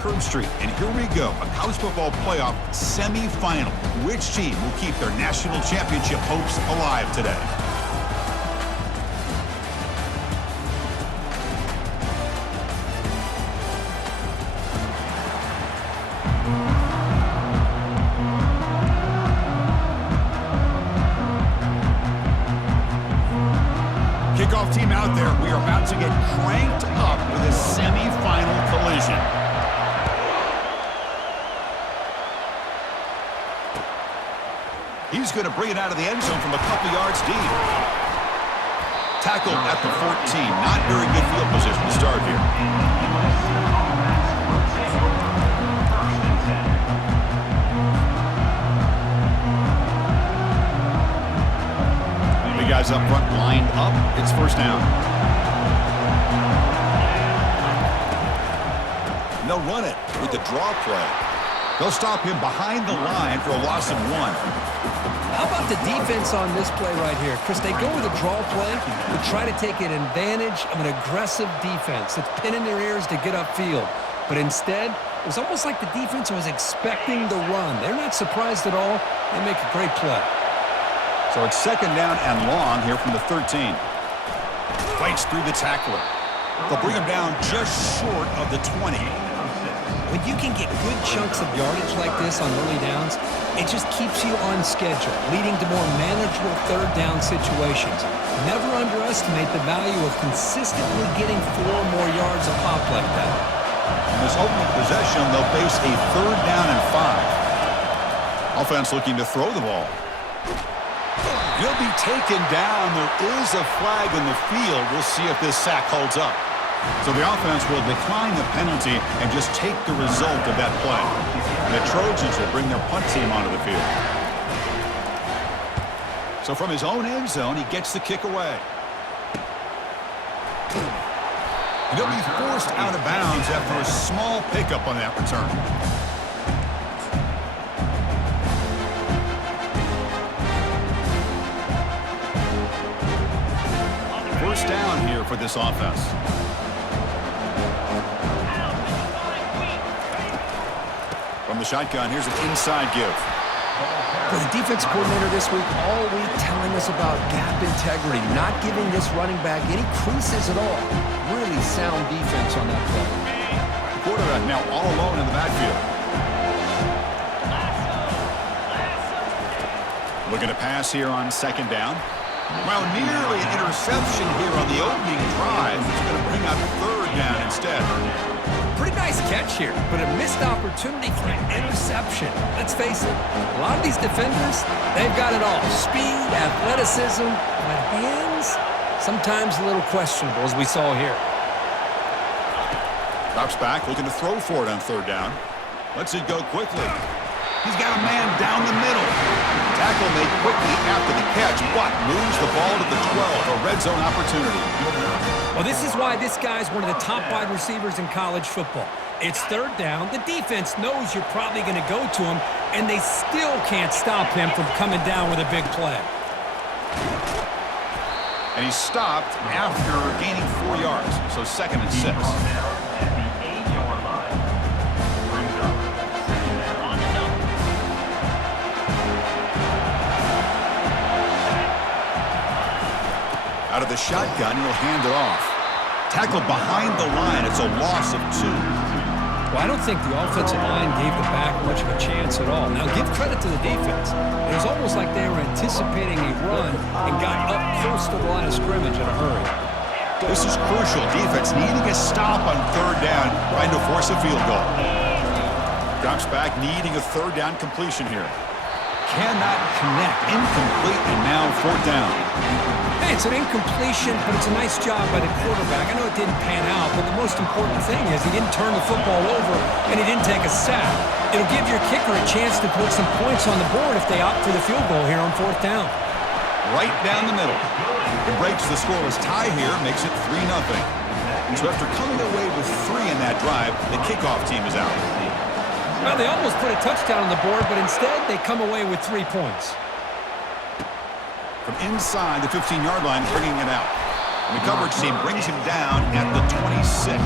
Curve Street, and here we go, a college football playoff semifinal. Which team will keep their national championship hopes alive today? Kickoff team out there. We are about to get cranked up with a semifinal collision. He's going to bring it out of the end zone from a couple yards deep. Tackled at the 14. Not very good field position to start here. The guys up front lined up. It's first down. And they'll run it with the draw play. They'll stop him behind the line for a loss of 1. How about the defense on this play right here? Chris, they go with a draw play to try to take an advantage of an aggressive defense that's pinning their ears to get upfield. But instead, it was almost like the defense was expecting the run. They're not surprised at all. They make a great play. So it's second down and long here from the 13. Fights through the tackler. They'll bring him down just short of the 20. When you can get good chunks of yardage like this on early downs, it just keeps you on schedule, leading to more manageable third down situations. Never underestimate the value of consistently getting 4 more yards a pop like that. In this opening possession, they'll face a third down and 5. Offense looking to throw the ball. He'll be taken down. There is a flag in the field. We'll see if this sack holds up. So the offense will decline the penalty and just take the result of that play. And the Trojans will bring their punt team onto the field. So from his own end zone, he gets the kick away. And he'll be forced out of bounds after a small pickup on that return. First down here for this offense. From the shotgun, here's an inside give. For the defense coordinator this week, all week telling us about gap integrity, not giving this running back any creases at all. Really sound defense on that play. The quarterback now all alone in the backfield. Looking to pass here on second down. Well, nearly an interception here on the opening drive. He's going to bring up third down instead. Pretty nice catch here, but a missed opportunity for an interception. Let's face it, a lot of these defenders, they've got it all. Speed, athleticism, but hands, sometimes a little questionable, as we saw here. Drops back, looking to throw for it on third down. Lets it go quickly. He's got a man down the middle. Tackle made quickly after the catch, but moves the ball to the 12, a red zone opportunity. Well, this is why this guy's one of the top wide receivers in college football. It's third down. The defense knows you're probably going to go to him, and they still can't stop him from coming down with a big play. And he stopped after gaining 4 yards, so second and 6. Out of the shotgun, he'll hand it off. Tackled behind the line. It's a loss of 2. Well, I don't think the offensive line gave the back much of a chance at all. Now, give credit to the defense. It was almost like they were anticipating a run and got up close to the line of scrimmage in a hurry. This is crucial. Defense needing a stop on third down, trying to force a field goal. Drops back, needing a third down completion here. Cannot connect. Incomplete, and now fourth down. Hey, it's an incompletion, but it's a nice job by the quarterback. I know it didn't pan out, but the most important thing is he didn't turn the football over and he didn't take a sack. It'll give your kicker a chance to put some points on the board if they opt for the field goal here on fourth down. Right down the middle. It breaks the scoreless tie here, makes it 3-0. And so after coming away with 3 in that drive, the kickoff team is out. Well, they almost put a touchdown on the board, but instead they come away with 3 points. From inside the 15-yard line, bringing it out. And the coverage team brings him down at the 26.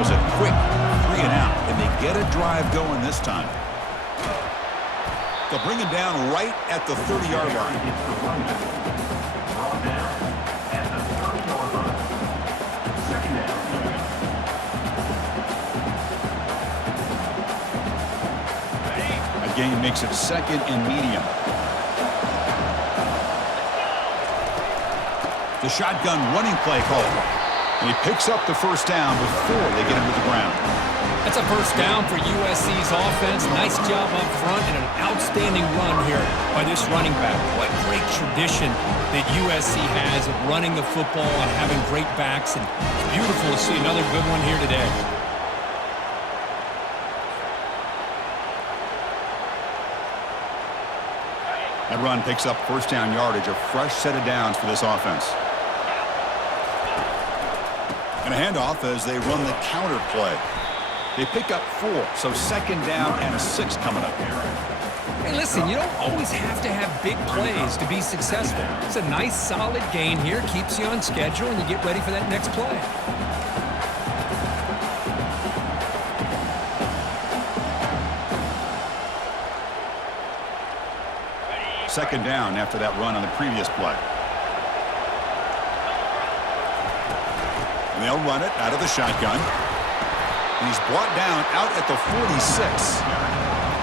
was a quick 3 and out, and they get a drive going this time. They'll bring him down right at the 30-yard line. A gain makes it 2nd and medium. The shotgun running play call. And he picks up the first down before they get him to the ground. That's a first down for USC's offense. Nice job up front and an outstanding run here by this running back. What great tradition that USC has of running the football and having great backs. And it's beautiful to see another good one here today. That run picks up first down yardage, a fresh set of downs for this offense. And a handoff as they run the counter play. They pick up 4, so 2nd down and a 6 coming up here. Hey, listen, you don't always have to have big plays to be successful. It's a nice, solid gain here, keeps you on schedule, and you get ready for that next play. Second down after that run on the previous play. And they'll run it out of the shotgun. And he's brought down out at the 46.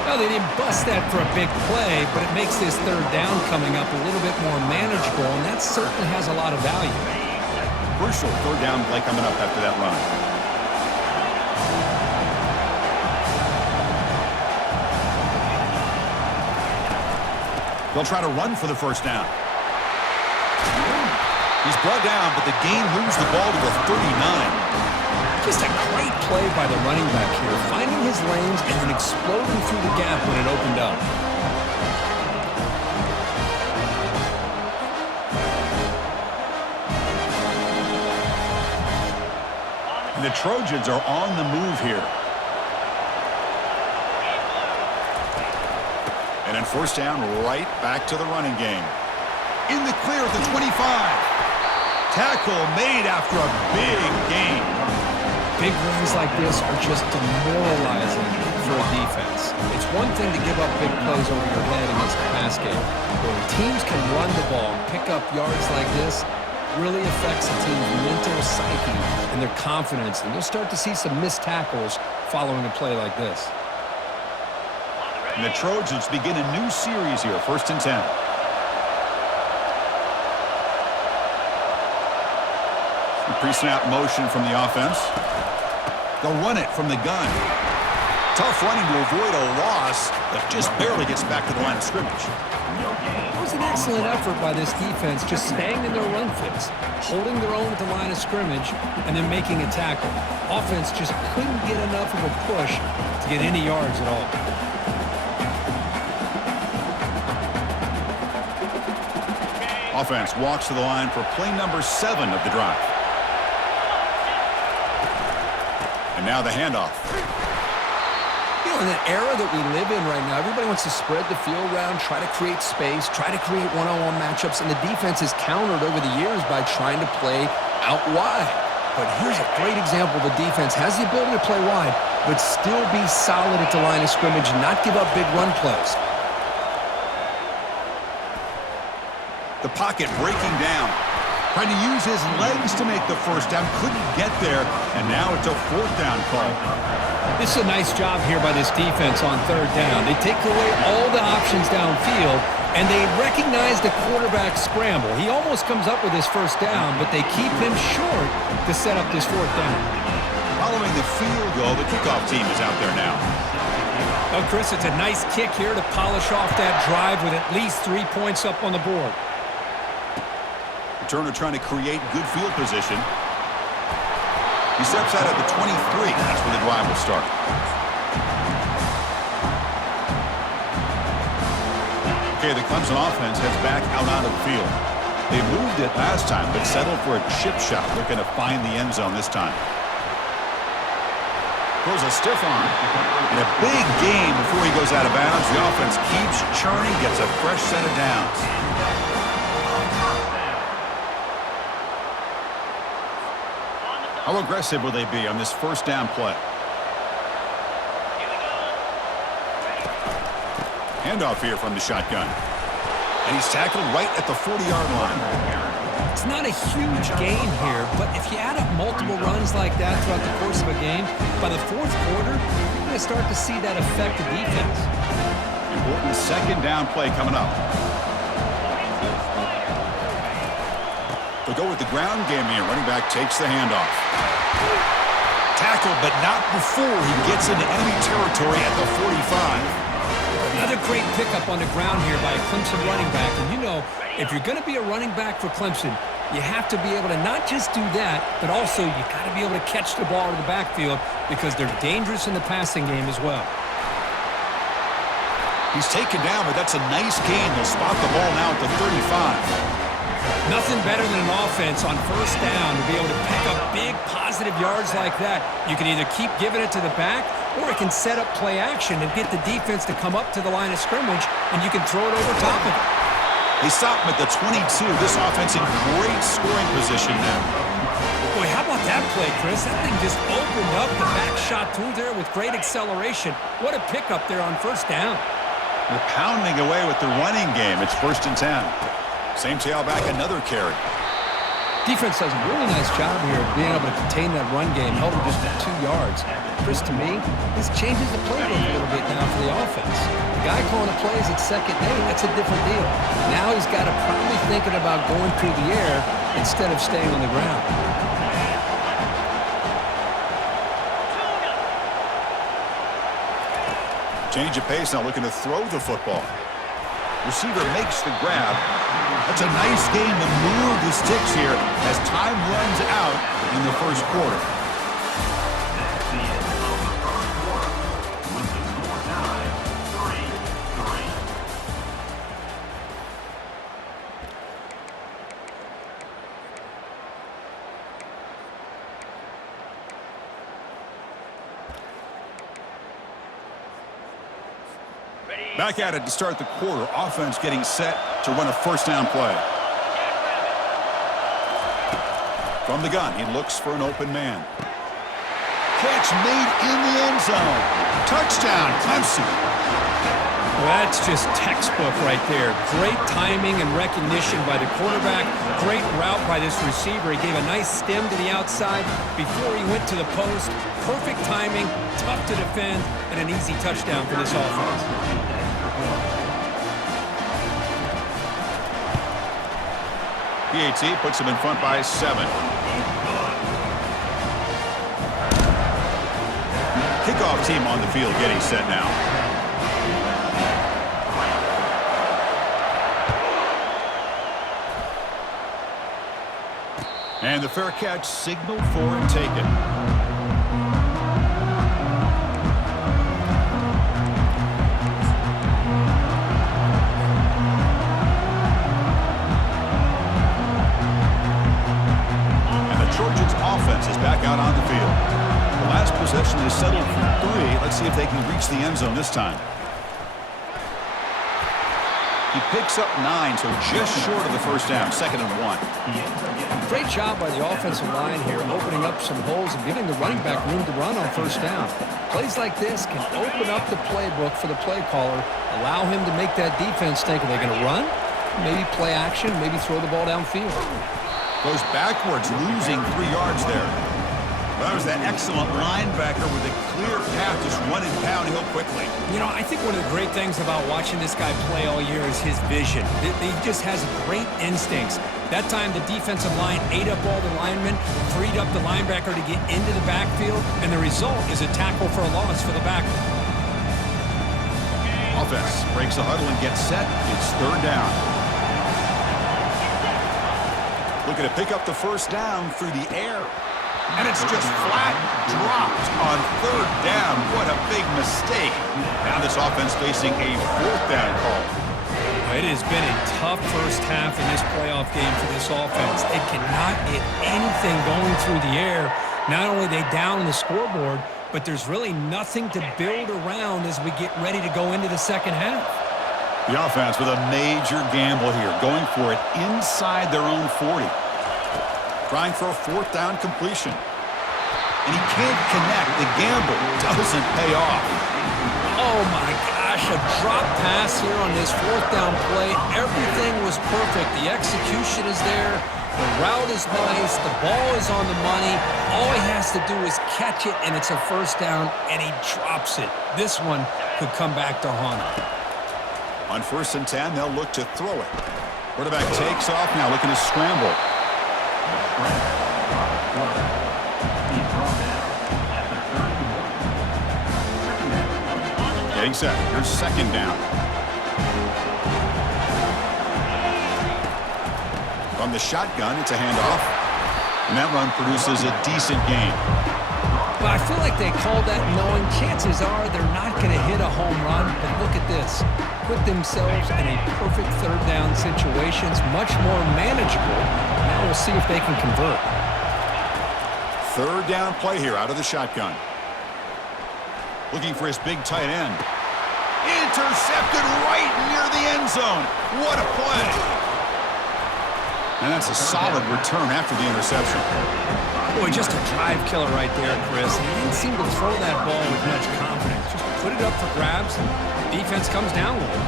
Well, they didn't bust that for a big play, but it makes this third down coming up a little bit more manageable, and that certainly has a lot of value. Crucial third down play coming up after that run. They'll try to run for the first down. He's brought down, but the gain moves the ball to the 39. Just a great play by the running back here, finding his lanes and then exploding through the gap when it opened up. And the Trojans are on the move here. And then first down, right back to the running game. In the clear at the 25. Tackle made after a big gain. Big runs like this are just demoralizing for a defense. It's one thing to give up big plays over your head against the pass game, but when teams can run the ball and pick up yards like this, it really affects a team's mental psyche and their confidence, and you'll start to see some missed tackles following a play like this. And the Trojans begin a new series here, 1st and 10. The pre-snap motion from the offense. They'll run it from the gun. Tough running to avoid a loss, but just barely gets back to the line of scrimmage. It was an excellent effort by this defense, just staying in their run fits, holding their own at the line of scrimmage, and then making a tackle. Offense just couldn't get enough of a push to get any yards at all. Offense walks to the line for play number 7 of the drive. And now the handoff. You know, in the era that we live in right now, everybody wants to spread the field around, try to create space, try to create one-on-one matchups, and the defense has countered over the years by trying to play out wide. But here's a great example. The defense has the ability to play wide, but still be solid at the line of scrimmage, not give up big run plays. The pocket breaking down. Trying to use his legs to make the first down. Couldn't get there. And now it's a 4th down call. This is a nice job here by this defense on 3rd down. They take away all the options downfield, and they recognize the quarterback scramble. He almost comes up with his first down, but they keep him short to set up this 4th down. Following the field goal, the kickoff team is out there now. Well, Chris, it's a nice kick here to polish off that drive with at least 3 points up on the board. Turner trying to create good field position. He steps out at the 23. That's where the drive will start. Okay, the Clemson offense heads back out onto the field. They moved it last time, but settled for a chip shot. Looking to find the end zone this time. Throws a stiff arm. And a big gain before he goes out of bounds. The offense keeps churning, gets a fresh set of downs. How aggressive will they be on this first down play? Handoff here from the shotgun. And he's tackled right at the 40-yard line. It's not a huge gain here, but if you add up multiple runs like that throughout the course of a game, by the fourth quarter, you're going to start to see that affect the defense. Important second down play coming up. They'll go with the ground game here. Running back takes the handoff. Tackled, but not before he gets into enemy territory at the 45. Another great pickup on the ground here by a Clemson running back. And you know, if you're going to be a running back for Clemson, you have to be able to not just do that, but also you got to be able to catch the ball in the backfield because they're dangerous in the passing game as well. He's taken down, but that's a nice gain. They'll spot the ball now at the 35. Nothing better than an offense on first down to be able to pick up big positive yards like that. You can either keep giving it to the back or it can set up play action and get the defense to come up to the line of scrimmage, and you can throw it over top of it. They stop him at the 22. This offense in great scoring position now. Boy, how about that play, Chris? That thing just opened up the back shot through there with great acceleration. What a pickup there on first down. They're pounding away with the running game. It's 1st and 10. Same tailback, another carry. Defense does a really nice job here of being able to contain that run game, held him just to 2 yards. Chris, to me, this changes the playbook a little bit now for the offense. The guy calling the plays at second day, that's a different deal. Now he's got to probably thinking about going through the air instead of staying on the ground. Change of pace now, looking to throw the football. Receiver makes the grab. That's a nice game to move the sticks here as time runs out in the first quarter. Back at it to start the quarter. Offense getting set to run a first down play. From the gun, he looks for an open man. Catch made in the end zone. Touchdown, Clemson. That's just textbook right there. Great timing and recognition by the quarterback. Great route by this receiver. He gave a nice stem to the outside before he went to the post. Perfect timing, tough to defend, and an easy touchdown for this offense. PAT puts him in front by 7. Kickoff team on the field getting set now. And the fair catch signaled for and taken. Trojans offense is back out on the field. The last possession is settled for 3. Let's see if they can reach the end zone this time. He picks up 9, so just short of the first down, 2nd and 1. Great job by the offensive line here, opening up some holes and giving the running back room to run on first down. Plays like this can open up the playbook for the play caller, allow him to make that defense think, are they going to run? Maybe play action, maybe throw the ball downfield. Goes backwards, losing 3 yards there. Well, that was that excellent linebacker with a clear path, just running downhill quickly. You know, I think one of the great things about watching this guy play all year is his vision. He just has great instincts. That time, the defensive line ate up all the linemen, freed up the linebacker to get into the backfield, and the result is a tackle for a loss for the back. Offense breaks the huddle and gets set. It's 3rd down. Looking to pick up the first down through the air. And it's just flat dropped on 3rd down. What a big mistake. Now this offense facing a 4th down call. It has been a tough first half in this playoff game for this offense. They cannot get anything going through the air. Not only are they down on the scoreboard, but there's really nothing to build around as we get ready to go into the second half. The offense with a major gamble here, going for it inside their own 40. Trying for a 4th down completion. and he can't connect. The gamble doesn't pay off. Oh, my gosh, a drop pass here on this fourth down play. Everything was perfect. The execution is there. The route is nice. The ball is on the money. All he has to do is catch it, and it's a first down, and he drops it. This one could come back to haunt him. On 1st and 10, they'll look to throw it. Quarterback takes off now, looking to scramble. Getting set. Here's 2nd down. From the shotgun, it's a handoff. And that run produces a decent gain. But I feel like they called that knowing chances are they're not going to hit a home run. But look at this. Put themselves in a perfect 3rd down situations, much more manageable. Now we'll see if they can convert. 3rd down play here out of the shotgun. Looking for his big tight end. Intercepted right near the end zone. What a play. And that's a solid return after the interception. Boy, just a drive killer right there, Chris. He didn't seem to throw that ball with much confidence. Just put it up for grabs, and the defense comes down with it.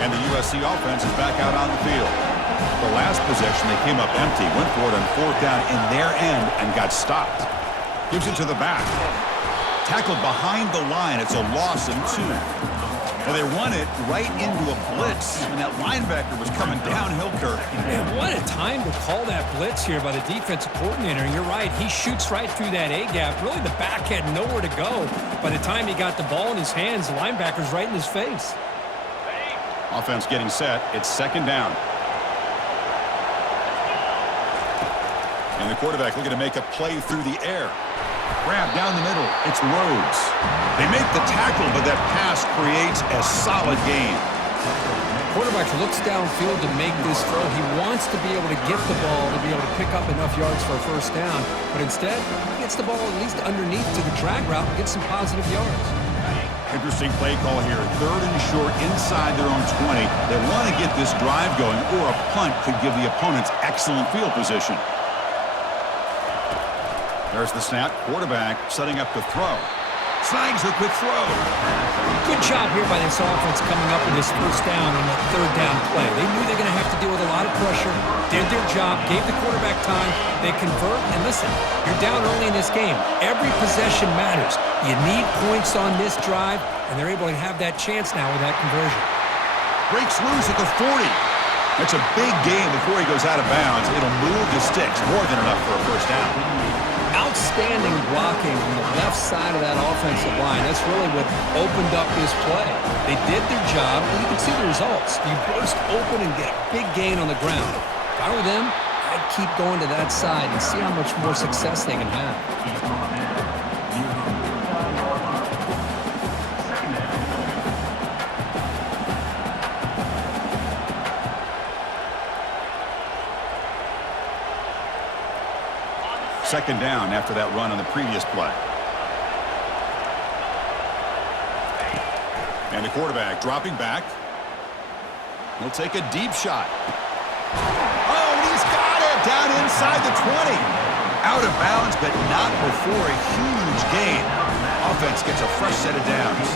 And the USC offense is back out on the field. The last possession, they came up empty, went for it on 4th down in their end and got stopped. Gives it to the back. Tackled behind the line. It's a loss of 2. Well, they run it right into a blitz, and that linebacker was coming downhill, Kirk. Man, what a time to call that blitz here by the defensive coordinator. You're right. He shoots right through that A-gap. Really, the back had nowhere to go. By the time he got the ball in his hands, the linebacker's right in his face. Offense getting set. It's 2nd down. And the quarterback looking to make a play through the air. Grab down the middle. It's Rhodes. They make the tackle, but that pass creates a solid gain. Quarterback looks downfield to make this throw. He wants to be able to get the ball to be able to pick up enough yards for a first down. But instead, he gets the ball at least underneath to the drag route and gets some positive yards. Interesting play call here. 3rd and short inside their own 20. They want to get this drive going, or a punt could give the opponents excellent field position. There's the snap. Quarterback setting up to throw. Snags a quick throw. Good job here by this offense coming up with this first down on that 3rd down play. They knew they were going to have to deal with a lot of pressure, did their job, gave the quarterback time. They convert, and listen, you're down early in this game. Every possession matters. You need points on this drive, and they're able to have that chance now with that conversion. Breaks loose at the 40. That's a big gain before he goes out of bounds. It'll move the sticks, more than enough for a first down. Outstanding blocking on the left side of that offensive line. That's really what opened up this play. They did their job, and you can see the results. You burst open and get a big gain on the ground. If I were them, I'd keep going to that side and see how much more success they can have. Second down after that run on the previous play. And the quarterback dropping back. He'll take a deep shot. Oh, and he's got it down inside the 20. Out of bounds, but not before a huge gain. Offense gets a fresh set of downs.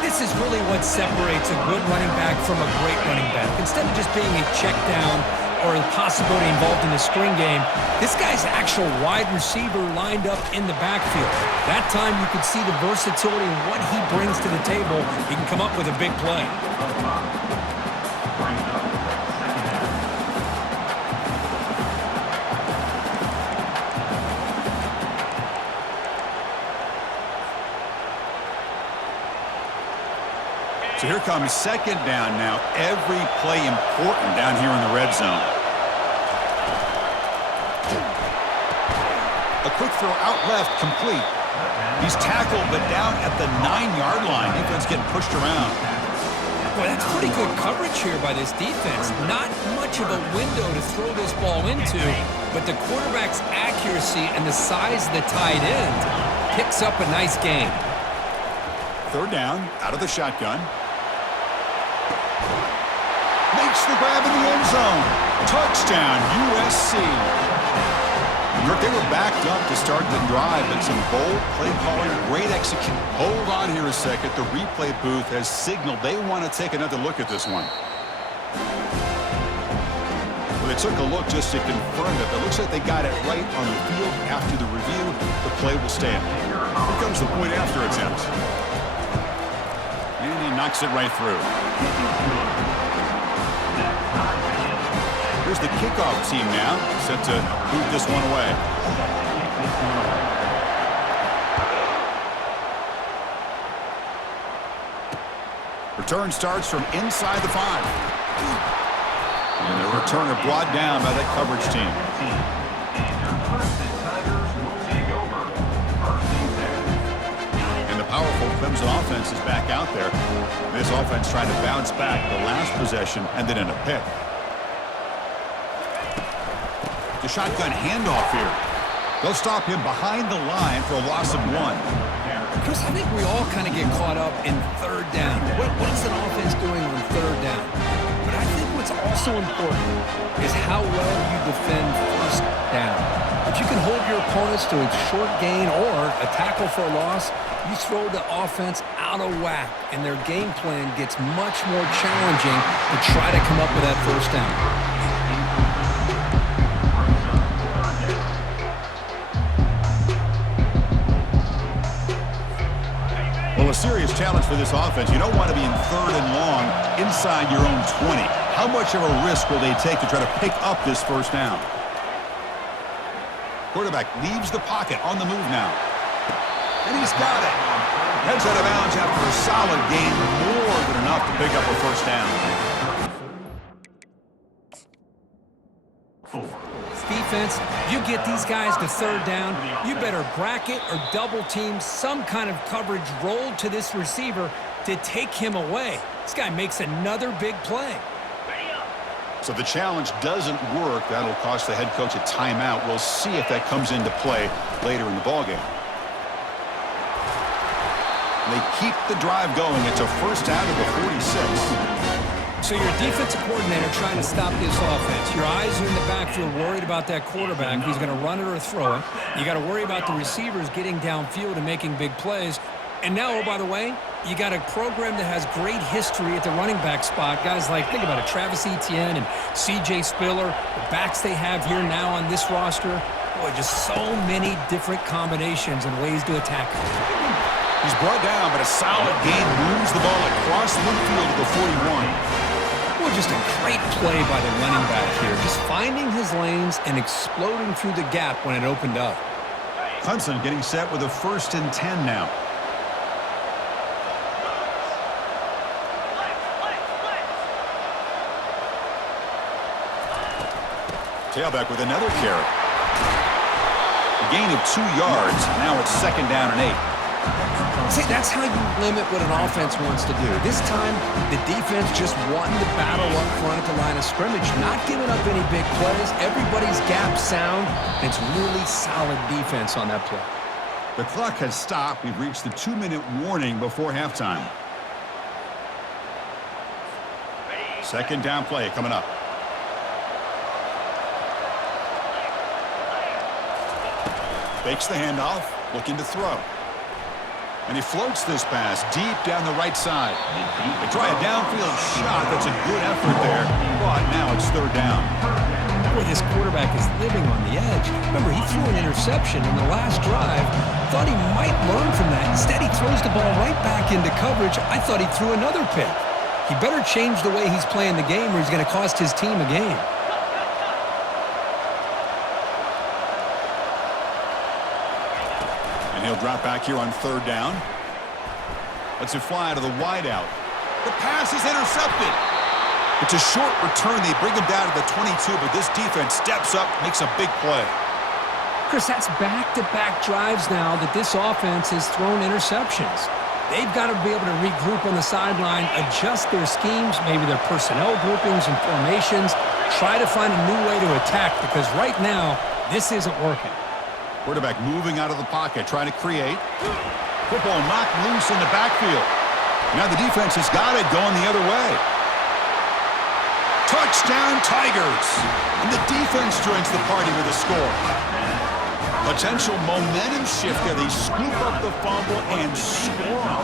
This is really what separates a good running back from a great running back. Instead of just being a check down or the possibility involved in the screen game, this guy's actual wide receiver lined up in the backfield. That time you could see the versatility and what he brings to the table. He can come up with a big play. So here comes second down now. Every play important down here in the red zone. A quick throw out left, complete. He's tackled, but down at the 9-yard line. Defense getting pushed around. Boy, that's pretty good coverage here by this defense. Not much of a window to throw this ball into, but the quarterback's accuracy and the size of the tight end picks up a nice gain. Third down, out of the shotgun. Makes the grab in the end zone. Touchdown, USC. They were backed up to start the drive, but some bold play calling, great execution. Hold on here a second. The replay booth has signaled they want to take another look at this one. Well, they took a look just to confirm it, but it looks like they got it right on the field. After the review, the play will stand. Here comes the point after attempt. And he knocks it right through. Here's the kickoff team now, set to boot this one away. Return starts from inside the 5. And the returner brought down by that coverage team. And the powerful Clemson offense is back out there. This offense trying to bounce back the last possession and then in a pick. The shotgun handoff here. They'll stop him behind the line for a loss of 1. Chris, I think we all kind of get caught up in third down. What's an offense doing on third down? But I think what's also important is how well you defend first down. If you can hold your opponents to a short gain or a tackle for a loss, you throw the offense out of whack, and their game plan gets much more challenging to try to come up with that first down. Well, a serious challenge for this offense. You don't want to be in third and long inside your own 20. How much of a risk will they take to try to pick up this first down? Quarterback leaves the pocket on the move now. And he's got it. Heads out of bounds after a solid gain, more than enough to pick up a first down. Defense, you get these guys to third down, you better bracket or double team some kind of coverage rolled to this receiver to take him away. This guy makes another big play. So the challenge doesn't work. That'll cost the head coach a timeout. We'll see if that comes into play later in the ballgame. They keep the drive going. It's a first out of the 46. So your defensive coordinator trying to stop this offense. Your eyes are in the backfield worried about that quarterback who's going to run it or throw it. You got to worry about the receivers getting downfield and making big plays. And now, oh, by the way, you got a program that has great history at the running back spot. Guys like, think about it, Travis Etienne and C.J. Spiller, the backs they have here now on this roster. Boy, just so many different combinations and ways to attack them. He's brought down, but a solid gain moves the ball across midfield to the 41. Boy, just a great play by the running back here. Just finding his lanes and exploding through the gap when it opened up. Clemson getting set with a 1st and 10 now. Tailback with another carry. A gain of 2 yards. Now it's 2nd down and 8. See, that's how you limit what an offense wants to do. This time, the defense just wanting to battle up front at the line of scrimmage, not giving up any big plays. Everybody's gap sound. It's really solid defense on that play. The clock has stopped. We've reached the 2-minute warning before halftime. 2nd down play coming up. Fakes the handoff, looking to throw. And he floats this pass deep down the right side. They try a downfield shot. That's a good effort there. But now it's 3rd down. Boy, this quarterback is living on the edge. Remember, he threw an interception in the last drive. Thought he might learn from that. Instead, he throws the ball right back into coverage. I thought he threw another pick. He better change the way he's playing the game or he's going to cost his team a game. And he'll drop back here on 3rd down. Lets it fly to the wideout. The pass is intercepted. It's a short return. They bring him down to the 22, but this defense steps up, makes a big play. Chris, that's back-to-back drives now that this offense has thrown interceptions. They've got to be able to regroup on the sideline, adjust their schemes, maybe their personnel groupings and formations, try to find a new way to attack because right now, this isn't working. Quarterback moving out of the pocket, trying to create. Football knocked loose in the backfield. Now the defense has got it going the other way. Touchdown, Tigers. And the defense joins the party with a score. Potential momentum shift there. They scoop up the fumble and score.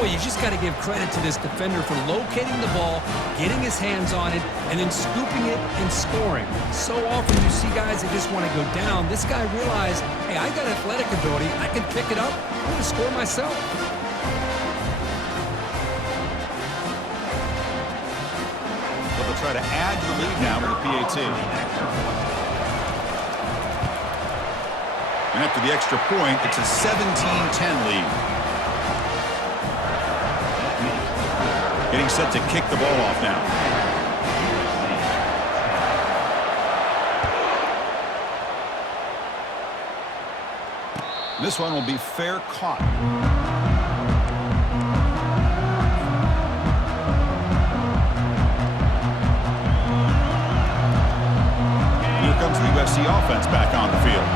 Boy, you just got to give credit to this defender for locating the ball, getting his hands on it, and then scooping it and scoring. So often you see guys that just want to go down. This guy realized, hey, I got athletic ability. I can pick it up. I'm going to score myself. Well, they'll try to add to the lead now with a PAT. And after the extra point, it's a 17-10 lead. Getting set to kick the ball off now. This one will be fair caught. Here comes the USC offense back on the field.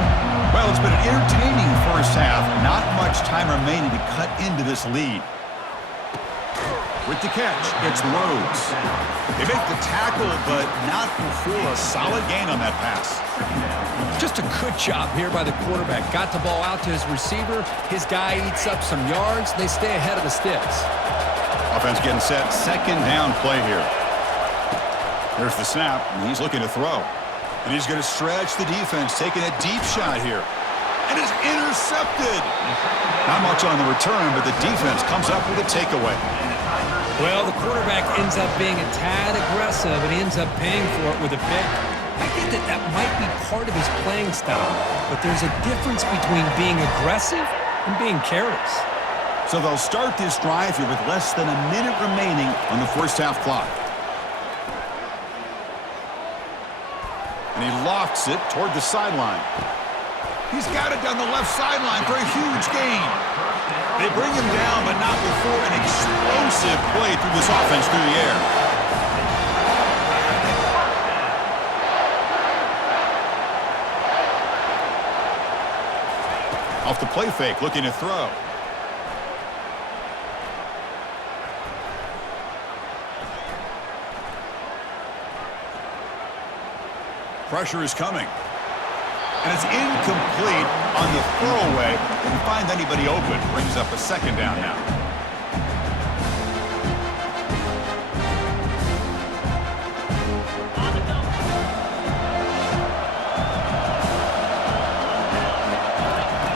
Well, it's been an entertaining first half. Not much time remaining to cut into this lead. With the catch, it's Rhodes. They make the tackle, but not before a solid gain on that pass. Just a good job here by the quarterback. Got the ball out to his receiver. His guy eats up some yards. They stay ahead of the sticks. Offense getting set. Second down play here. There's the snap, and he's looking to throw. And he's going to stretch the defense, taking a deep shot here. And it's intercepted. Not much on the return, but the defense comes up with a takeaway. Well, the quarterback ends up being a tad aggressive, and he ends up paying for it with a pick. I get that that might be part of his playing style, but there's a difference between being aggressive and being careless. So they'll start this drive here with less than a minute remaining on the first half clock. And he lofts it toward the sideline. He's got it down the left sideline for a huge gain. They bring him down, but not before an explosive play through this offense through the air. Off the play fake, looking to throw. Pressure is coming. And it's incomplete on the throwaway. Didn't find anybody open. Brings up a second down now.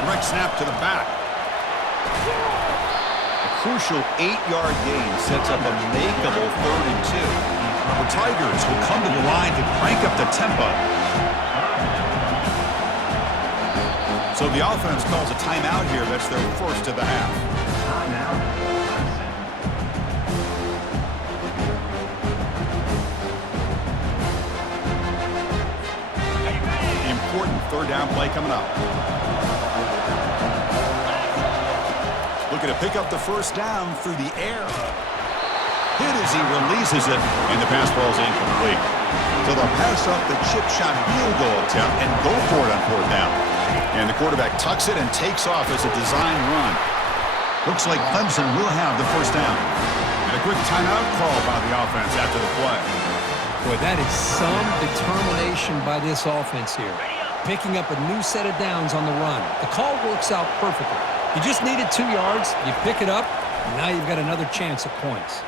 Direct snap to the back. A crucial 8-yard gain sets up a makeable 3rd and 2. The Tigers will come to the line to crank up the tempo. So the offense calls a timeout here. That's their first of the half. Important 3rd down play coming up. Looking to pick up the first down through the air. Hit as he releases it, and the pass ball is incomplete. So they'll pass up the chip shot field goal attempt and go for it on 4th down. And the quarterback tucks it and takes off as a design run. Looks like Clemson will have the first down. And a quick timeout call by the offense after the play. Boy, that is some determination by this offense here. Picking up a new set of downs on the run. The call works out perfectly. You just needed 2 yards. You pick it up, and now you've got another chance at points.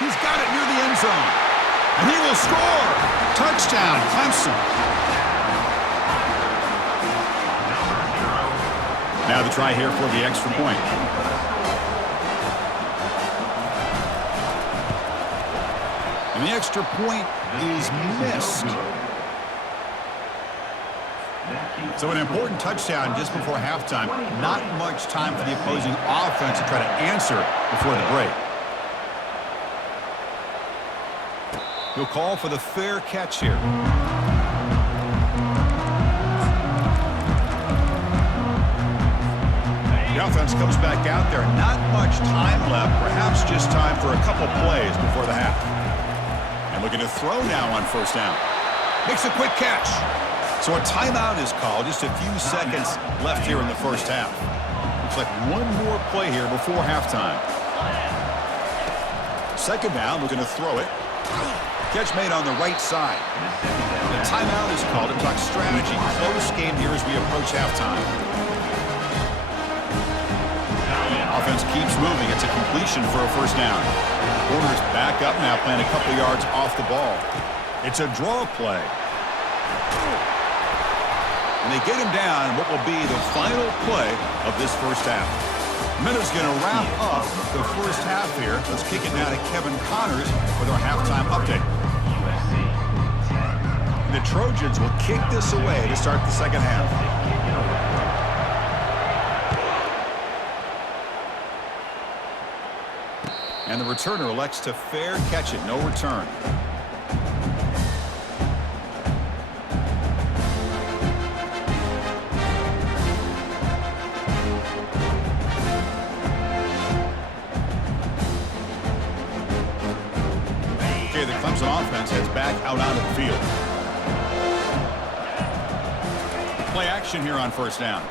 He's got it near the end zone. And he will score. Touchdown, Clemson. Now the try here for the extra point. And the extra point is missed. So an important touchdown just before halftime. Not much time for the opposing offense to try to answer before the break. He'll call for the fair catch here. The offense comes back out there. Not much time left. Perhaps just time for a couple plays before the half. And looking to throw now on 1st down. Makes a quick catch. So a timeout is called. Just a few seconds left here in the first half. Looks like one more play here before halftime. Second down, looking to throw it. Catch made on the right side. The timeout is called to talk strategy. Close game here as we approach halftime. Offense keeps moving. It's a completion for a first down. Corners back up now, playing a couple yards off the ball. It's a draw play. And they get him down what will be the final play of this first half. Minnows going to wrap up the first half here. Let's kick it now to Kevin Connors with our halftime update. The Trojans will kick this away to start the second half. And the returner elects to fair catch it. No return. Okay, the Clemson offense heads back out onto the field. Play action here on first down.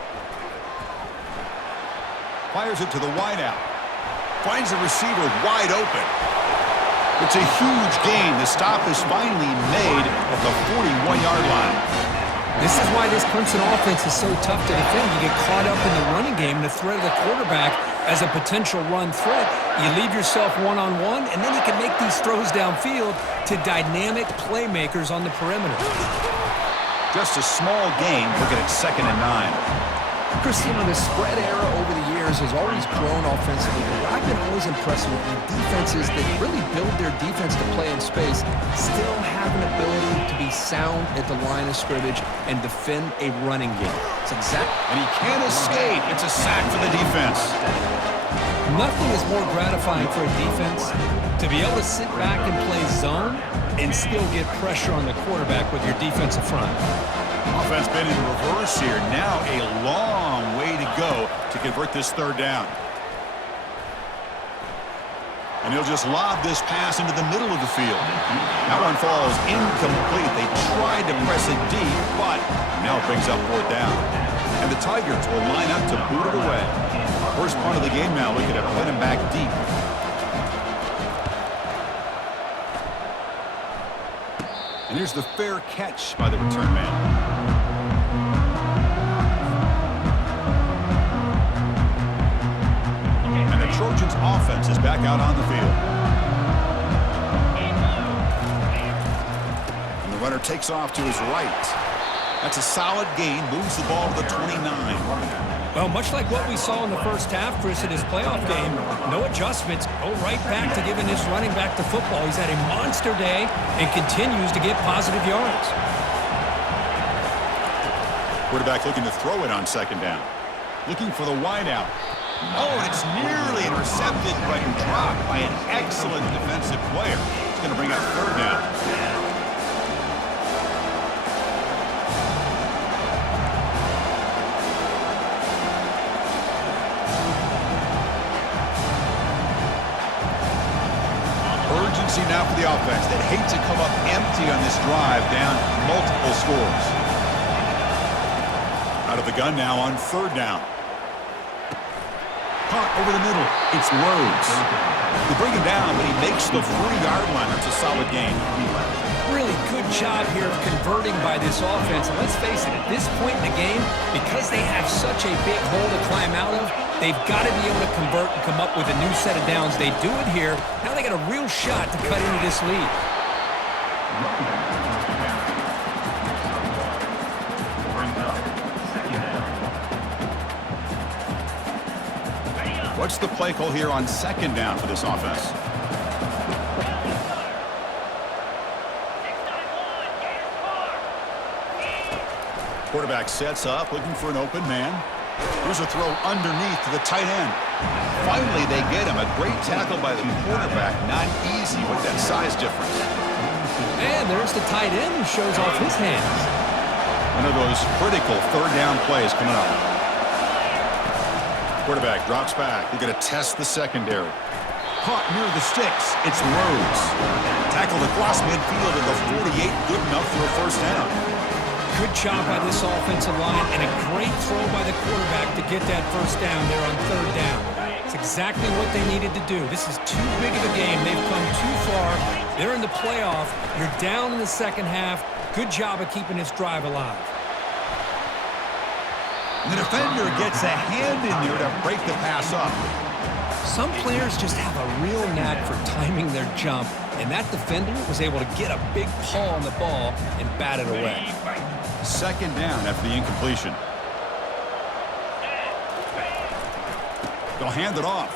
Fires it to the wideout. Finds the receiver wide open. It's a huge gain. The stop is finally made at the 41-yard line. This is why this Clemson offense is so tough to defend. You get caught up in the running game and the threat of the quarterback as a potential run threat. You leave yourself one-on-one, and then you can make these throws downfield to dynamic playmakers on the perimeter. Just a small gain. Looking at 2nd and 9. Chris, you know, the spread era over the years has always grown offensively, but I've been always impressed with the defenses that really build their defense to play in space, still have an ability to be sound at the line of scrimmage and defend a running game. It's exactly. And he can't escape. It's a sack for the defense. Nothing is more gratifying for a defense to be able to sit back and play zone and still get pressure on the quarterback with your defensive front. Offense been in reverse here. Now a long way to go to convert this third down. And he'll just lob this pass into the middle of the field. That one falls incomplete. They tried to press it deep, but now it brings up fourth down. And the Tigers will line up to boot it away. First part of the game now, looking to put him back deep. And here's the fair catch by the return man. And the Trojans offense is back out on the field. And the runner takes off to his right. That's a solid gain, moves the ball to the 29. Well, much like what we saw in the first half, Chris, in his playoff game, no adjustments, go right back to giving his running back to football. He's had a monster day and continues to get positive yards. Quarterback looking to throw it on second down. Looking for the wideout. Oh, and it's nearly intercepted, but dropped by an excellent defensive player. It's going to bring up third down. Urgency now for the offense. They'd hate to come up empty on this drive, down multiple scores. Out of the gun now on third down. Caught over the middle. It's Rhodes. They bring him down, but he makes the 40-yard line. It's a solid game. Really good job here of converting by this offense. And let's face it, at this point in the game, because they have such a big hole to climb out of, they've got to be able to convert and come up with a new set of downs. They do it here. Now they got a real shot to cut into this lead. What's the play call here on second down for this offense? Quarterback sets up, looking for an open man. Here's a throw underneath to the tight end. Finally, they get him. A great tackle by the quarterback. Not easy with that size difference. And there's the tight end who shows off his hands. One of those critical third down plays coming up. Quarterback drops back. They're going to test the secondary. Caught near the sticks. It's Rhodes. Tackled across midfield at the 48. Good enough for a first down. Good job by this offensive line and a great throw by the quarterback to get that first down there on third down. It's exactly what they needed to do. This is too big of a game. They've come too far. They're in the playoff. You're down in the second half. Good job of keeping this drive alive. The defender gets a hand in there to break the pass up. Some players just have a real knack for timing their jump, and that defender was able to get a big paw on the ball and bat it away. Second down after the incompletion. They'll hand it off.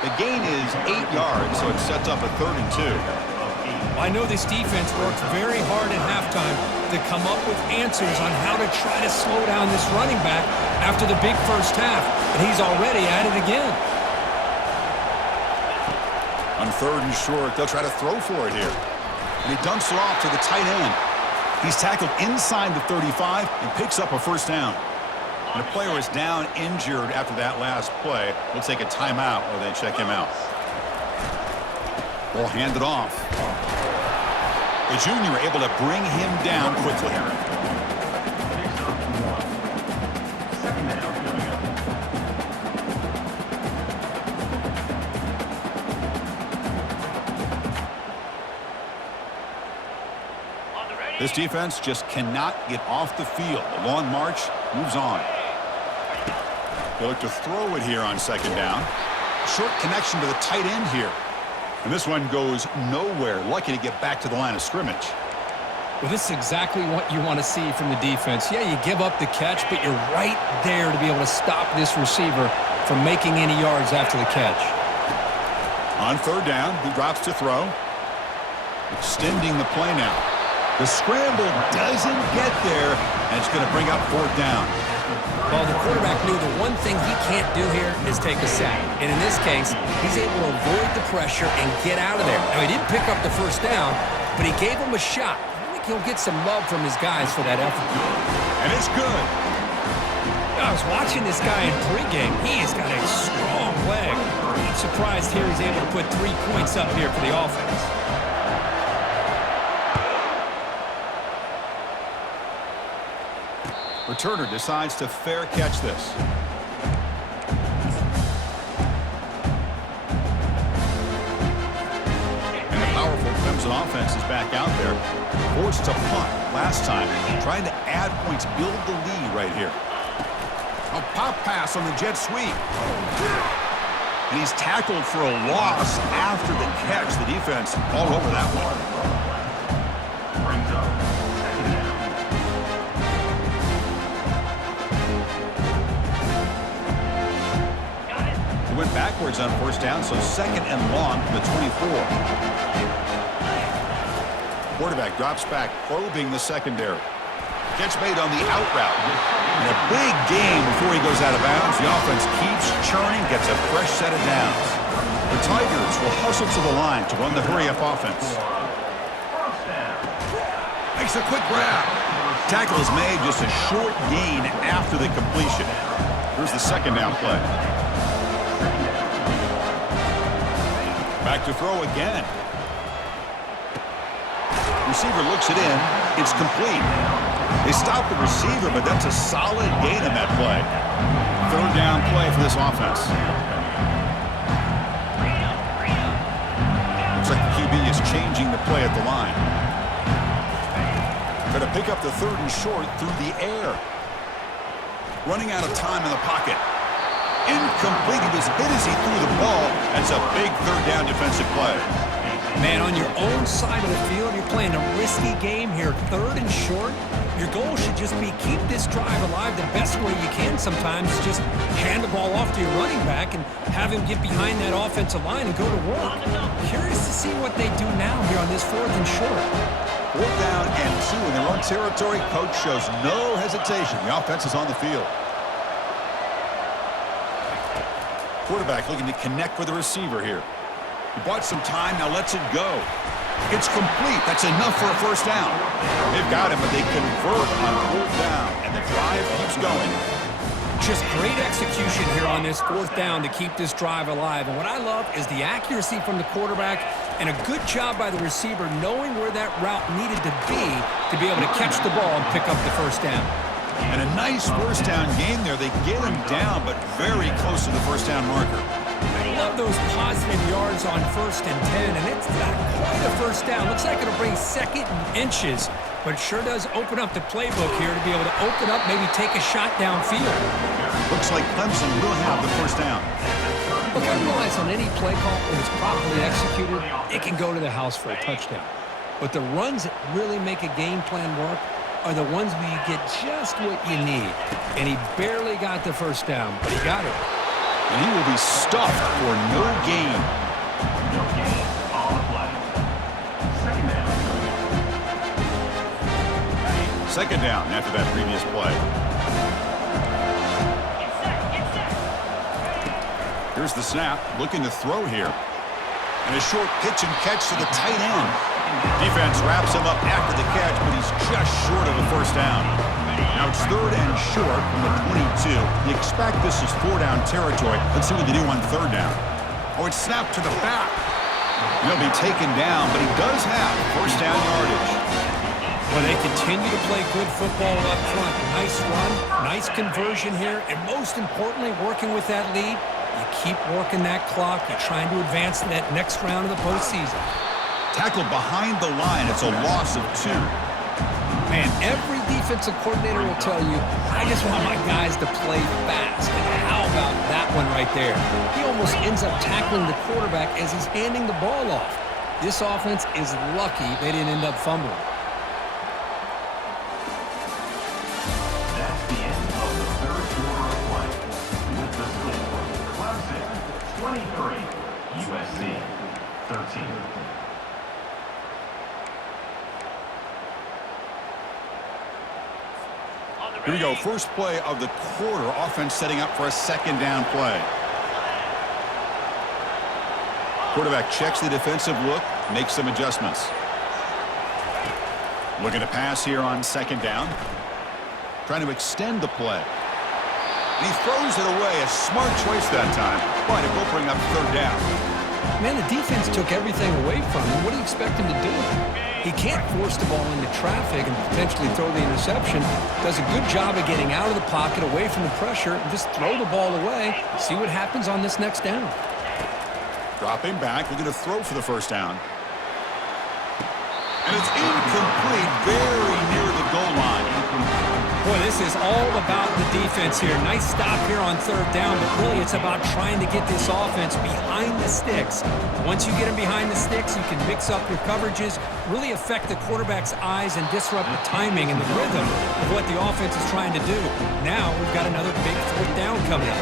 The gain is 8 yards, so it sets up a 3rd and 2. I know this defense worked very hard at halftime to come up with answers on how to try to slow down this running back after the big first half, and he's already at it again. On 3rd and short, they'll try to throw for it here. And he dumps it off to the tight end. He's tackled inside the 35 and picks up a first down. And the player is down injured after that last play. We'll take a timeout while they check him out. We'll hand it off. The junior able to bring him down quickly. This defense just cannot get off the field. The long march moves on. They look to throw it here on second down. Short connection to the tight end here. And this one goes nowhere. Lucky to get back to the line of scrimmage. Well, this is exactly what you want to see from the defense. Yeah, you give up the catch, but you're right there to be able to stop this receiver from making any yards after the catch. On third down, he drops to throw. Extending the play now. The scramble doesn't get there, and it's going to bring up fourth down. Well, the quarterback knew the one thing he can't do here is take a sack. And in this case, he's able to avoid the pressure and get out of there. Now, he didn't pick up the first down, but he gave him a shot. I think he'll get some love from his guys for that effort. And it's good. I was watching this guy in pregame. He has got a strong leg. I'm surprised here he's able to put 3 points up here for the offense. Returner decides to fair catch this. And the powerful Clemson offense is back out there. Forced to punt last time. Trying to add points, build the lead right here. A pop pass on the jet sweep. And he's tackled for a loss after the catch. The defense all over that one. Went backwards on first down, so second and long from the 24. Quarterback drops back, probing the secondary. Catch made on the out route. And a big gain before he goes out of bounds. The offense keeps churning, gets a fresh set of downs. The Tigers will hustle to the line to run the hurry-up offense. Makes a quick grab. Tackle is made, just a short gain after the completion. Here's the second down play. Back to throw again. Receiver looks it in. It's complete. They stop the receiver, but that's a solid gain in that play. Third down play for this offense. Looks like the QB is changing the play at the line. Going to pick up the third and short through the air. Running out of time in the pocket. Incomplete. He was hit as he threw the ball. That's a big third down defensive play. Man, on your own side of the field, you're playing a risky game here. Third and short. Your goal should just be keep this drive alive the best way you can sometimes. Just hand the ball off to your running back and have him get behind that offensive line and go to work. Curious to see what they do now here on this fourth and short. Fourth down and 2 in their own territory. Coach shows no hesitation. The offense is on the field. Quarterback looking to connect with the receiver here. He bought some time, now lets it go. It's complete. That's enough for a first down. They've got him, but they convert on fourth down, and the drive keeps going. Just great execution here on this fourth down to keep this drive alive. And what I love is the accuracy from the quarterback And a good job by the receiver knowing where that route needed to be able to catch the ball and pick up the first down. And a nice first down gain there. They get him down, but very close to the first down marker. I love those positive yards on 1st and 10, and it's not quite a first down. Looks like it'll bring 2nd and inches, but it sure does open up the playbook here to be able to open up, maybe take a shot downfield. Looks like Clemson will have the first down. Look, I realize on any play call, when it's properly executed, it can go to the house for a touchdown. But the runs that really make a game plan work are the ones where you get just what you need. And he barely got the first down, but he got it. And he will be stuffed for no gain. No gain on the play. Second down after that previous play. Here's the snap, looking to throw here. And a short pitch and catch to the tight end. Defense wraps him up after the catch, but he's just short of a first down. Now it's 3rd and short from the 22. You expect this is 4-down territory. Let's see what they do on 3rd down. Oh, it's snapped to the back. He'll be taken down, but he does have first down yardage. Well, they continue to play good football up front. Nice run, nice conversion here, and most importantly, working with that lead, you keep working that clock. You're trying to advance to that next round of the postseason. Tackled behind the line. It's a loss of 2. Man, every defensive coordinator will tell you, I just want my guys to play fast. And how about that one right there? He almost ends up tackling the quarterback as he's handing the ball off. This offense is lucky they didn't end up fumbling. That's the end of the 3rd quarter of play. With the score, Clemson 23, USC 13. Here we go, first play of the quarter. Offense setting up for a 2nd down play. Quarterback checks the defensive look, makes some adjustments. Looking to pass here on 2nd down. Trying to extend the play. And he throws it away. A smart choice that time, but it will bring up 3rd down. Man, the defense took everything away from him. What do you expect him to do? He can't force the ball into traffic and potentially throw the interception. Does a good job of getting out of the pocket, away from the pressure, and just throw the ball away. See what happens on this next down. Dropping back, looking to throw for the first down. And it's incomplete, very near the goal line. Boy, this is all about the defense here. Nice stop here on 3rd down, but really it's about trying to get this offense behind the sticks. Once you get them behind the sticks, you can mix up your coverages, really affect the quarterback's eyes and disrupt the timing and the rhythm of what the offense is trying to do. Now we've got another big 4th down coming up.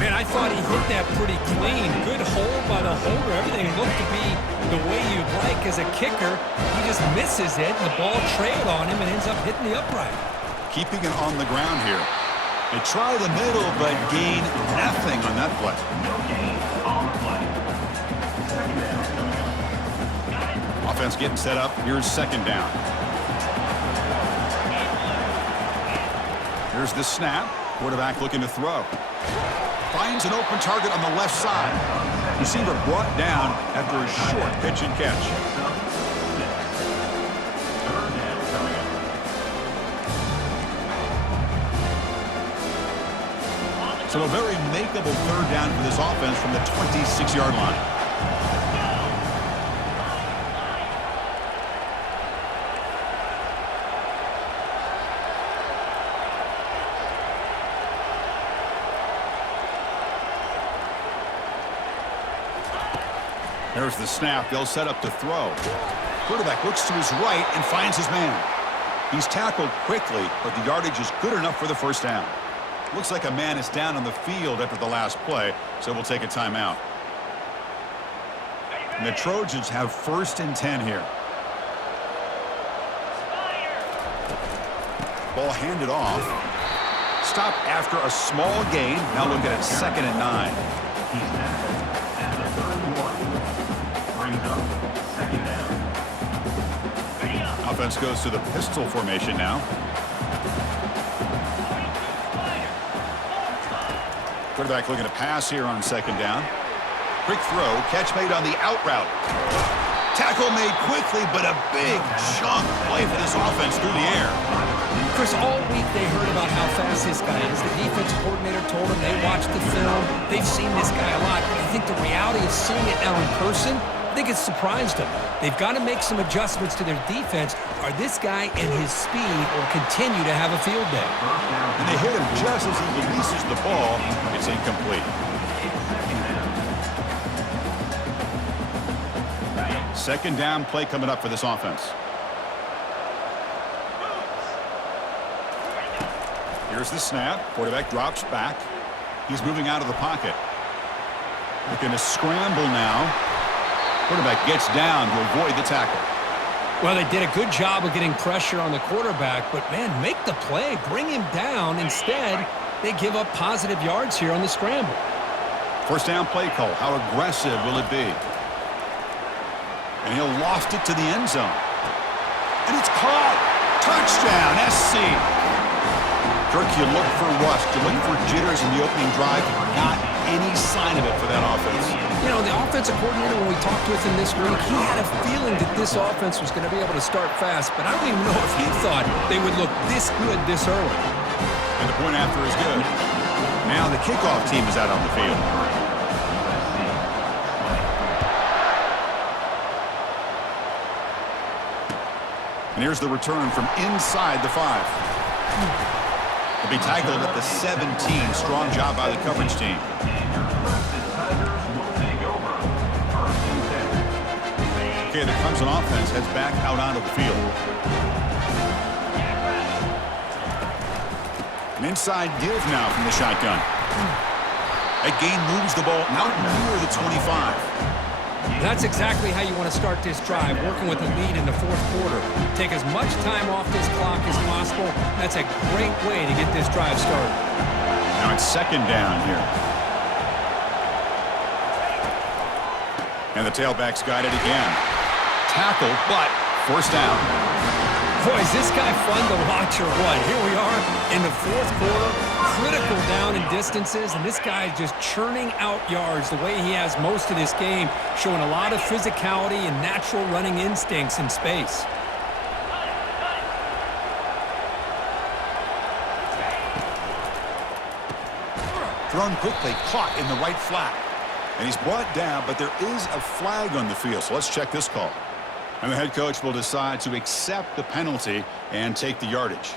Man, I thought he hit that pretty clean. Good hold by the holder. Everything looked to be the way you'd like as a kicker. He just misses it, and the ball trailed on him and ends up hitting the upright. Keeping it on the ground here. They try the middle, but gain nothing on that play. No gain on the play. 2nd down. Offense getting set up. Here's 2nd down. Here's the snap. Quarterback looking to throw. Finds an open target on the left side. Receiver brought down after a short pitch and catch. So a very makeable 3rd down for this offense from the 26-yard line. There's the snap. They'll set up to throw. Quarterback looks to his right and finds his man. He's tackled quickly, but the yardage is good enough for the first down. Looks like a man is down on the field after the last play, so we'll take a timeout. And the Trojans have 1st and 10 here. Ball handed off. Stop after a small gain. Now looking at 2nd and 9. He's tackled at the 31. Brings up 2nd down. Offense goes to the pistol formation now. Quarterback looking to pass here on 2nd down. Quick throw, catch made on the out route. Tackle made quickly, but a big chunk play for this offense through the air. Chris, all week they heard about how fast this guy is. The defensive coordinator told them they watched the film. They've seen this guy a lot, but I think the reality of seeing it now in person, I think it's surprised them. They've got to make some adjustments to their defense, or this guy and his speed will continue to have a field day. And they hit him just as he releases the ball. It's incomplete. Second down play coming up for this offense. Here's the snap. Quarterback drops back. He's moving out of the pocket. Looking to scramble now. Quarterback gets down to avoid the tackle. Well, they did a good job of getting pressure on the quarterback, but, man, make the play. Bring him down. Instead, they give up positive yards here on the scramble. First down play call. How aggressive will it be? And he'll loft it to the end zone. And it's caught. Touchdown, SC. Kirk, you look for rust. You look for jitters in the opening drive. Not any sign of it for that offense. You know, the offensive coordinator, when we talked with him this week, he had a feeling that this offense was going to be able to start fast, but I don't even know if he thought they would look this good this early. And the point after is good. Now the kickoff team is out on the field. And here's the return from inside the 5. They'll be tackled at the 17. Strong job by the coverage team. Okay, the Clemson offense heads back out onto the field. An inside give now from the shotgun. That gain moves the ball out near the 25. That's exactly how you want to start this drive, working with a lead in the fourth quarter. Take as much time off this clock as possible. That's a great way to get this drive started. Now it's second down here. And the tailback's got it again. Tackle, but first down. Boy, is this guy fun to watch or what? Here we are in the fourth quarter, critical down in distances, and this guy is just churning out yards the way he has most of this game, showing a lot of physicality and natural running instincts in space. Thrown quickly, caught in the right flat. And he's brought down, but there is a flag on the field, so let's check this call. And the head coach will decide to accept the penalty and take the yardage.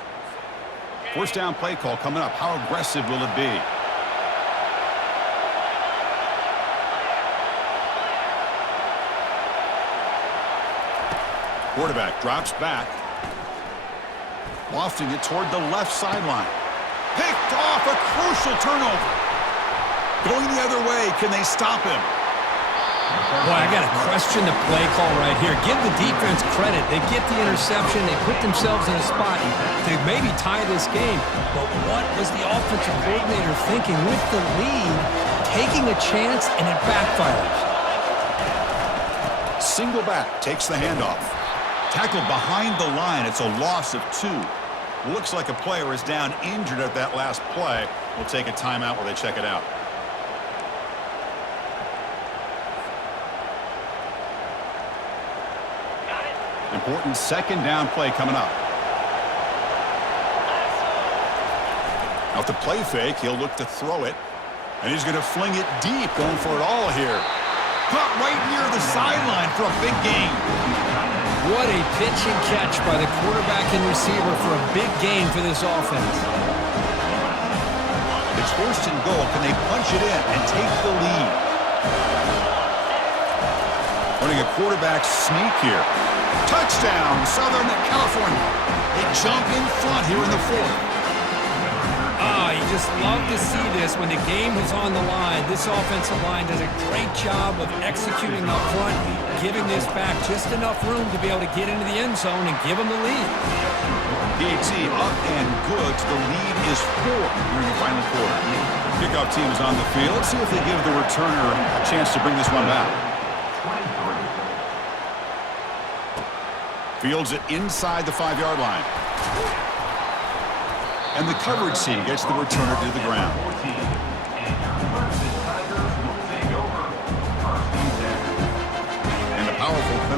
First down play call coming up. How aggressive will it be? Quarterback drops back. Lofting it toward the left sideline. Picked off, a crucial turnover. Going the other way, can they stop him? Boy, I got to question the play call right here. Give the defense credit. They get the interception. They put themselves in a spot to maybe tie this game. But what was the offensive coordinator thinking with the lead, taking a chance, and it backfires? Single back, takes the handoff. Tackled behind the line. It's a loss of 2. Looks like a player is down injured at that last play. We'll take a timeout while they check it out. Important second down play coming up. Out the play fake, he'll look to throw it. And he's going to fling it deep, going for it all here. Caught right near the sideline for a big gain. What a pitch and catch by the quarterback and receiver for a big gain for this offense. It's first and goal. Can they punch it in and take the lead? Running a quarterback sneak here. Touchdown, Southern California. They jump in front here in the fourth. You just love to see this when the game is on the line. This offensive line does a great job of executing up front, giving this back just enough room to be able to get into the end zone and give them the lead. DAT up and good. The lead is 4 during the final quarter. Kickoff team is on the field. Let's see if they give the returner a chance to bring this one back. Fields it inside the 5-yard line. And the coverage team gets the returner to the ground.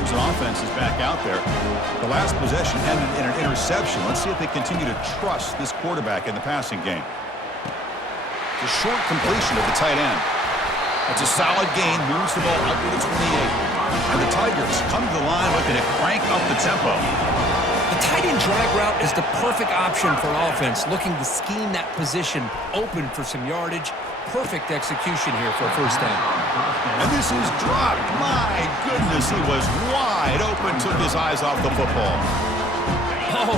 Clemson offense is back out there. The last possession ended in an interception. Let's see if they continue to trust this quarterback in the passing game. The short completion of the tight end. That's a solid gain. Moves the ball up to the 28. And the Tigers come to the line looking to crank up the tempo. The tight end drag route is the perfect option for an offense looking to scheme that position open for some yardage. Perfect execution here for a first down. And this is dropped. My goodness, he was wide open, took his eyes off the football. Oh,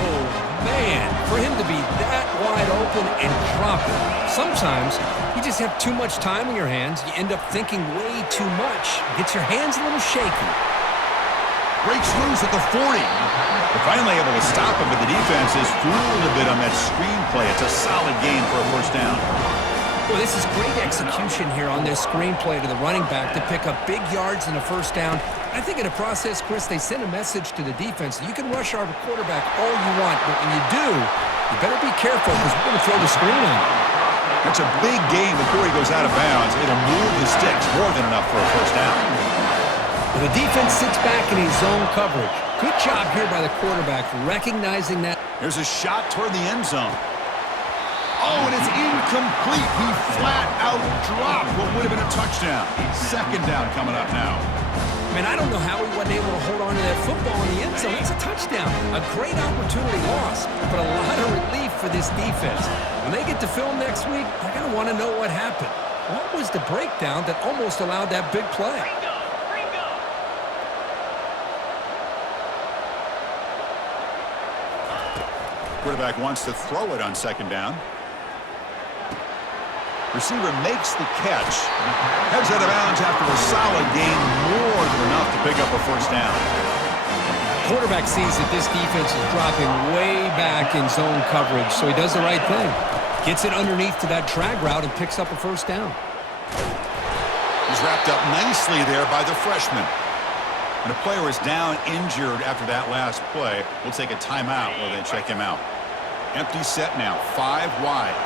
man, for him to be that wide open and drop it. Sometimes you just have too much time in your hands. You end up thinking way too much. Gets your hands a little shaky. Breaks loose at the 40. They're finally able to stop him, but the defense is fooled a bit on that screen play. It's a solid gain for a first down. Well, this is great execution here on this screenplay to the running back to pick up big yards and a first down. I think in the process, Chris, they send a message to the defense. You can rush our quarterback all you want, but when you do, you better be careful because we're going to throw the screen on you. That's a big gain before he goes out of bounds. It'll move the sticks more than enough for a first down. Well, the defense sits back in his zone coverage. Good job here by the quarterback recognizing that. There's a shot toward the end zone. Oh, and it's incomplete. He flat out dropped what would have been a touchdown. Second down coming up now. Man, I don't know how he wasn't able to hold on to that football in the end zone. That's a touchdown. A great opportunity lost, but a lot of relief for this defense. When they get to film next week, they're going to want to know what happened. What was the breakdown that almost allowed that big play? Quarterback wants to throw it on second down. Receiver makes the catch. Heads out of bounds after a solid gain, more than enough to pick up a first down. Quarterback sees that this defense is dropping way back in zone coverage, so he does the right thing. Gets it underneath to that drag route and picks up a first down. He's wrapped up nicely there by the freshman. When a player is down injured after that last play, we'll take a timeout while they check him out. Empty set now, 5 wide.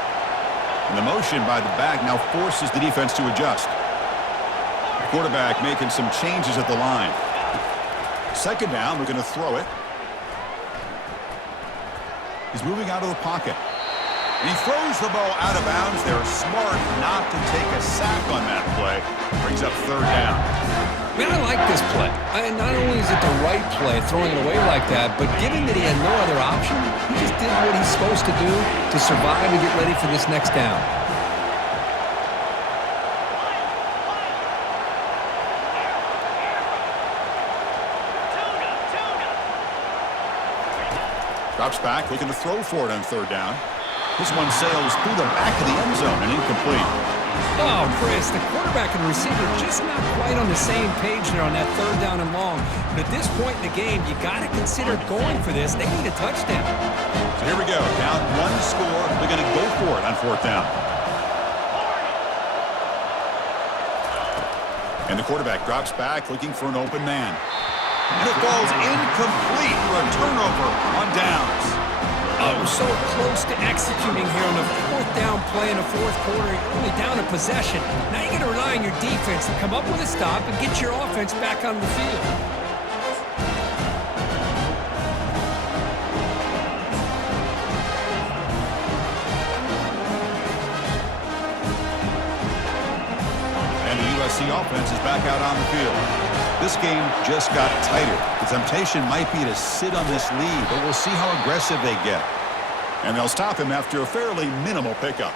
And the motion by the back now forces the defense to adjust. The quarterback making some changes at the line. Second down, we're going to throw it. He's moving out of the pocket. And he throws the ball out of bounds there. Smart not to take a sack on that play. Brings up third down. Man, I like this play. Not only is it the right play, throwing it away like that, but given that he had no other option, he just did what he's supposed to do to survive and get ready for this next down. Drops back, looking to throw for it on third down. This one sails through the back of the end zone and incomplete. Oh, Chris, the quarterback and receiver just not quite on the same page there on that third down and long. But at this point in the game, you got to consider going for this. They need a touchdown. So here we go. Down one score. They're going to go for it on fourth down. And the quarterback drops back, looking for an open man. And it falls incomplete for a turnover on downs. Oh, so close to executing here on the fourth down play in the fourth quarter. You're only down a possession. Now you got to rely on your defense to come up with a stop and get your offense back on the field. And the USC offense is back out on the field. This game just got tighter. The temptation might be to sit on this lead, but we'll see how aggressive they get. And they'll stop him after a fairly minimal pickup.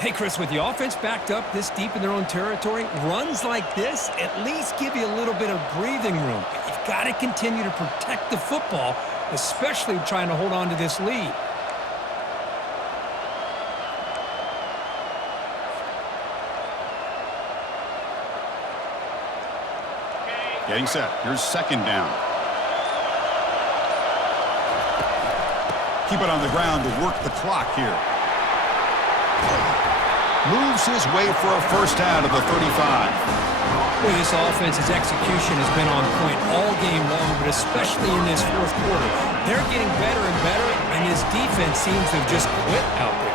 Hey, Chris, with the offense backed up this deep in their own territory, runs like this at least give you a little bit of breathing room. You've got to continue to protect the football, especially trying to hold on to this lead. Getting set. Here's second down. Keep it on the ground to work the clock here. Moves his way for a first down at the 35. Boy, this offense's execution has been on point all game long, but especially in this fourth quarter. They're getting better and better, and this defense seems to have just quit out there.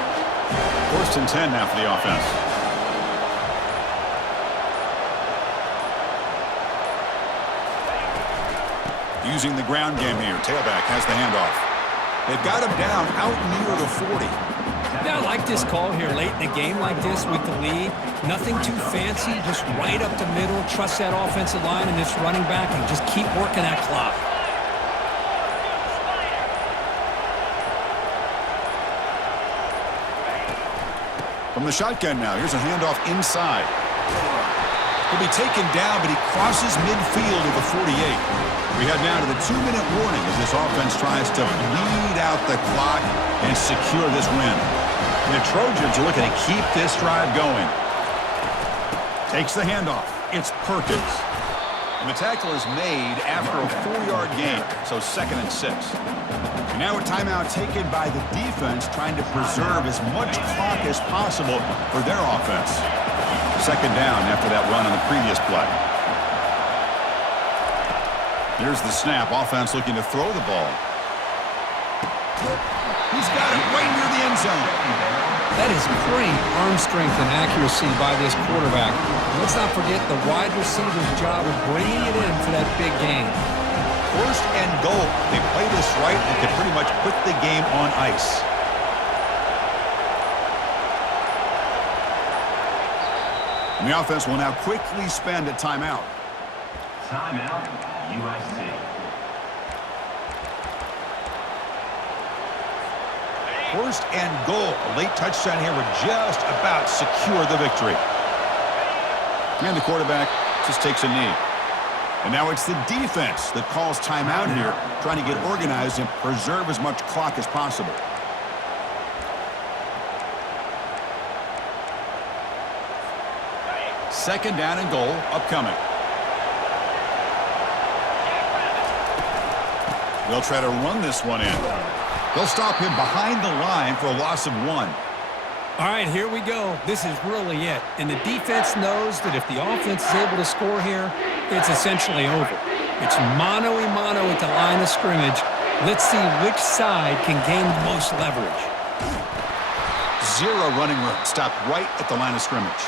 First and 10 now for the offense. Using the ground game here. Tailback has the handoff. They've got him down out near the 40. Yeah, I like this call here late in the game like this with the lead. Nothing too fancy, just right up the middle. Trust that offensive line and this running back and just keep working that clock. From the shotgun now, here's a handoff inside. He'll be taken down, but he crosses midfield at the 48. We head now to the 2-minute warning as this offense tries to bleed out the clock and secure this win. And the Trojans are looking to keep this drive going. Takes the handoff. It's Perkins. And the tackle is made after a 4-yard gain, so 2nd and 6. And now a timeout taken by the defense, trying to preserve as much clock as possible for their offense. 2nd down after that run on the previous play. Here's the snap. Offense looking to throw the ball. He's got it right near the end zone. That is great arm strength and accuracy by this quarterback. Let's not forget the wide receiver's job of bringing it in for that big game. 1st and goal. They play this right and can pretty much put the game on ice. And the offense will now quickly spend a timeout. Timeout, USC. First and goal. A late touchdown here would just about secure the victory. And the quarterback just takes a knee. And now it's the defense that calls timeout here, trying to get organized and preserve as much clock as possible. Second down and goal upcoming. They'll try to run this one in. They'll stop him behind the line for a loss of 1. All right, here we go. This is really it. And the defense knows that if the offense is able to score here, it's essentially over. It's mano-a-mano at the line of scrimmage. Let's see which side can gain the most leverage. 0 running room. Stopped right at the line of scrimmage.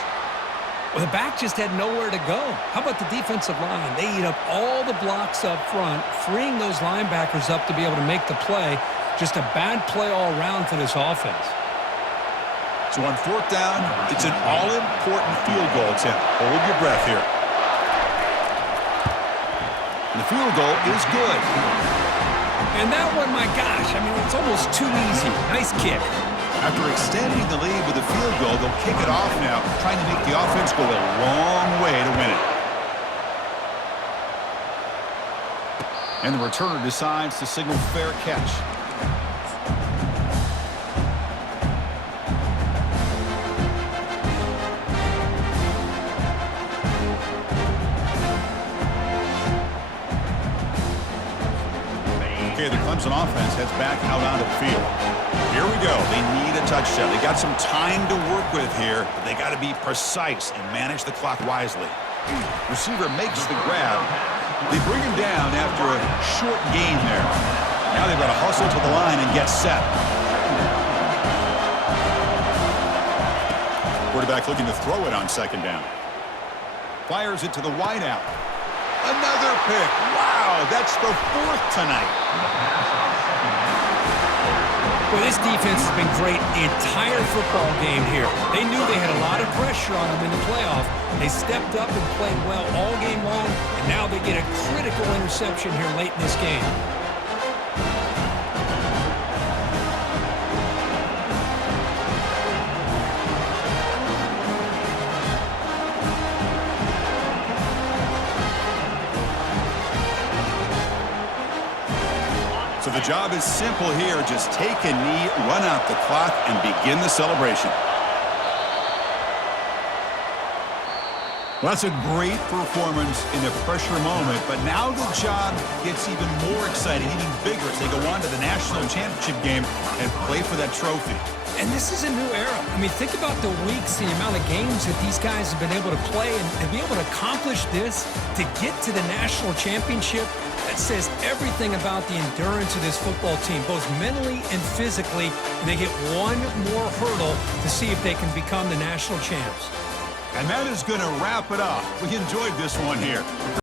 Well, the back just had nowhere to go. How about the defensive line? They eat up all the blocks up front, freeing those linebackers up to be able to make the play. Just a bad play all around for this offense. So on 4th down, it's an all-important field goal attempt. Hold your breath here. And the field goal is good. And that one, my gosh, I mean, it's almost too easy. Nice kick. After extending the lead with a field goal, they'll kick it off now, trying to make the offense go a long way to win it. And the returner decides to signal fair catch. Okay, the Clemson offense heads back out onto the field. Here we go. They need a touchdown. They got some time to work with here, but they got to be precise and manage the clock wisely. Receiver makes the grab. They bring him down after a short gain there. Now they've got to hustle to the line and get set. Quarterback looking to throw it on 2nd down. Fires it to the wideout. Another pick. Wow, that's the 4th tonight. Well, this defense has been great the entire football game here. They knew they had a lot of pressure on them in the playoff. They stepped up and played well all game long, and now they get a critical interception here late in this game. So the job is simple here. Just take a knee, run out the clock, and begin the celebration. Well, that's a great performance in a pressure moment, but now the job gets even more exciting, even bigger as they go on to the national championship game and play for that trophy. And this is a new era. I mean, think about the weeks, the amount of games that these guys have been able to play, and to be able to accomplish this, to get to the national championship, that says everything about the endurance of this football team, both mentally and physically. And they get one more hurdle to see if they can become the national champs. And that is going to wrap it up. We enjoyed this one here.